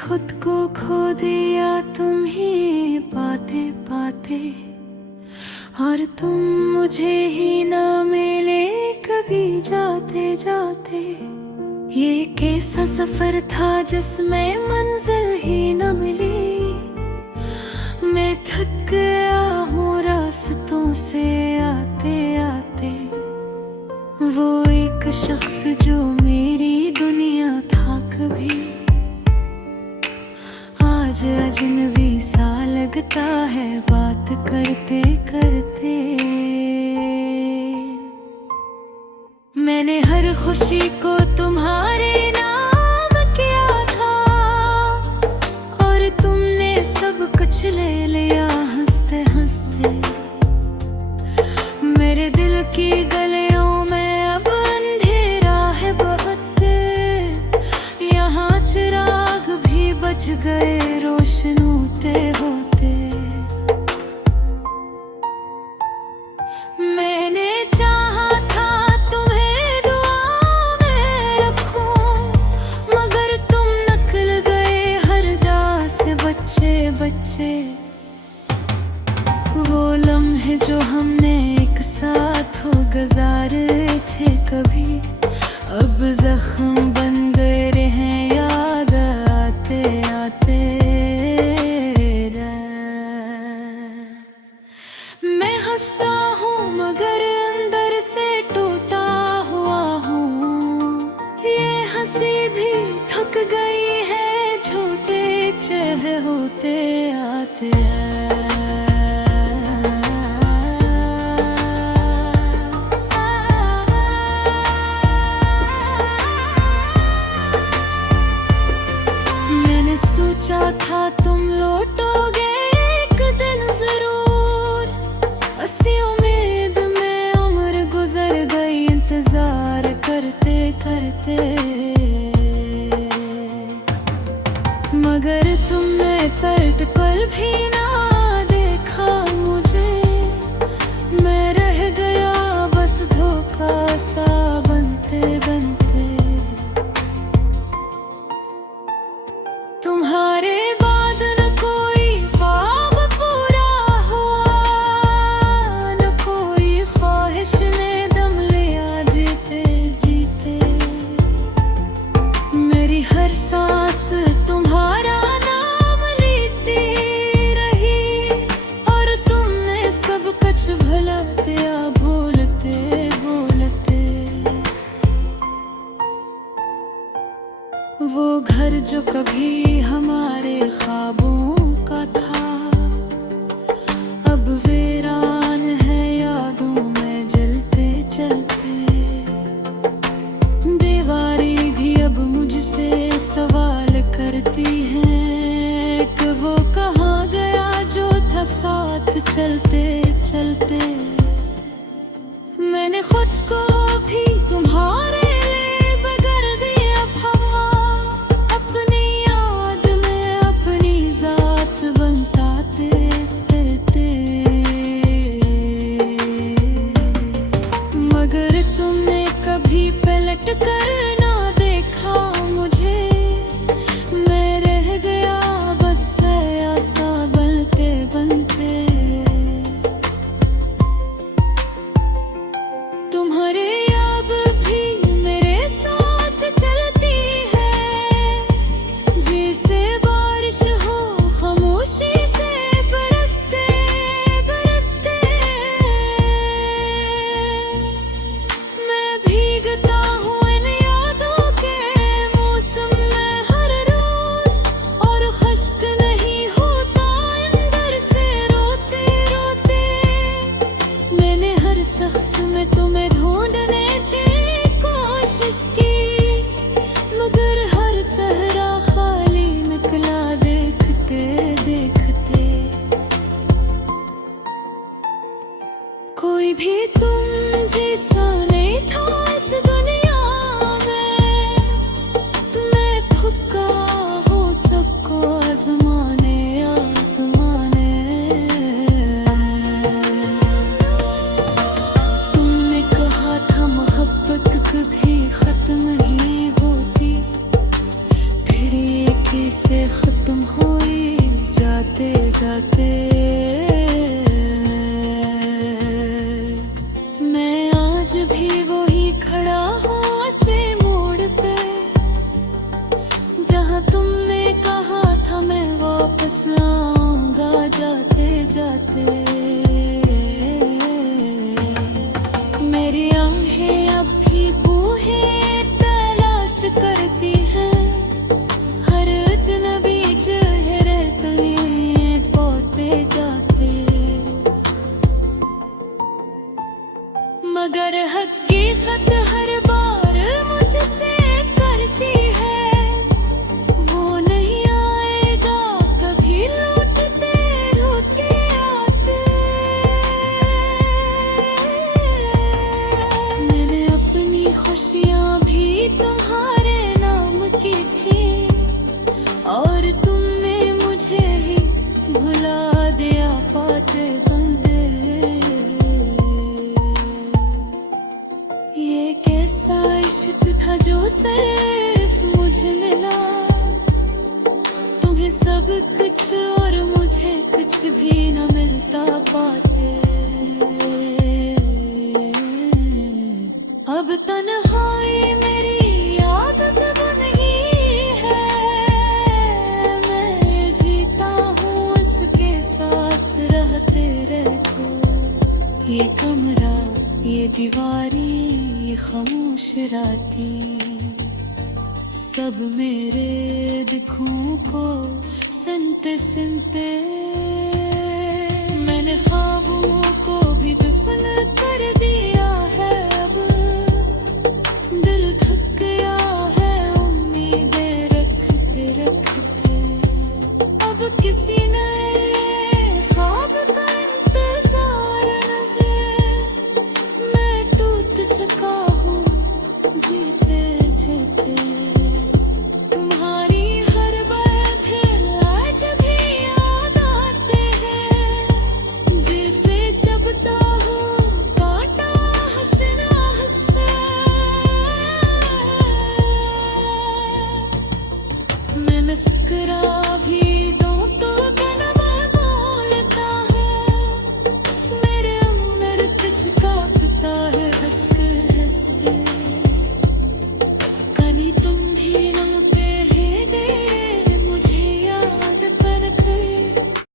खुद को खो दिया तुम ही पाते पाते, और तुम मुझे ही ना मिले कभी जाते जाते। ये कैसा सफर था जिसमें मंजिल ही न मिली। मैं थक गया हूँ रास्तों से आते आते। वो एक शख्स जो मेरी दुनिया था कभी, आज अजनबी सा लगता है बात करते करते। मैंने हर खुशी को तुम्हारे नाम किया था, और तुमने सब कुछ ले लिया हंसते हंसते। मेरे दिल की गलियों में अब अंधेरा है बहुत, यहाँ चिराग भी बच गए रोशन होते होते। मैंने चाहा था तुम्हें दुआ में रखूं, मगर तुम निकल गए हर दाह से बच्चे बच्चे। वो लम्हे जो हमने एक साथ हो गुजारे थे कभी, अब जख्म बन गए रहे याद आते आते। मैं हंसता हूँ मगर अंदर से टूटा हुआ हूँ। ये हंसी भी थक गई है छोटे चेहरे होते आते। मैंने सोचा था तुम लौटोगे एक दिन जरूर, इसी उम्मीद में उम्र गुजर गई इंतजार करते करते। मगर तुमने पलट कर भी ना देखा मुझे। मैं रह गया बस धोखा सा बनते बनते। तुम्हारे बाद न कोई ख्वाब पूरा हुआ, न कोई ख्वाहिश ने दम लिया जीते जीते। मेरी हर सांस तुम्हारा नाम लेती रही, और तुमने सब कुछ भुला दिया भूलते भूलते। वो घर जो कभी हमारे ख्वाबों का था, अब वीरान है यादों में जलते जलते। दीवारें भी अब मुझसे सवाल करती हैं कि वो कहाँ गया जो था साथ चलते चलते। मैंने खुद को भी तुम्हारे कर ना देखा मुझे। मैं रह गया बस ऐसा बनते बनते। तुम्हारे याद भी मेरे साथ चलती है, जैसे बारिश हो खामोशी से बरसते बरसते। मैं भीगता शख्स में तुम्हें ढूंढने की कोशिश की, मगर हर चेहरा खाली निकला देखते देखते। कोई भी तुम जैसा नहीं था इस दुनिया में। मैं थका हूँ सबको आजमाने आजमाने। कभी खत्म नहीं होती, फिर ये कैसे जाते जाते मैं आज भी वही खड़ा हूँ से मोड़ पे, जहाँ तुमने कहा था मैं वापस आऊंगा जाते जाते। मेरी आंखें अब भी बूहे तलाश करती हैं, हर अजनबी चेहरे तले पोते जाते, मगर हकीकत हर बार मुझसे करती है, वो नहीं आएगा कभी लौटते रोते आते। मैंने अपनी खुशियाँ भी तुम्हारे नाम की थी, और तुमने मुझे ही भुला दिया पाते बंदे। ये कैसा इश्क था जो सिर्फ मुझे मिला, तुम्हें सब कुछ और मुझे कुछ भी न मिलता पाते। अब तन्हाई मेरी आदत बन गई है, मैं जीता हूँ उसके साथ रहते रहते। ये कमरा, ये दीवारी, ये खामोश रातें, सब मेरे दुखों को सुनते सुनते। मैंने ख्वाबों को भी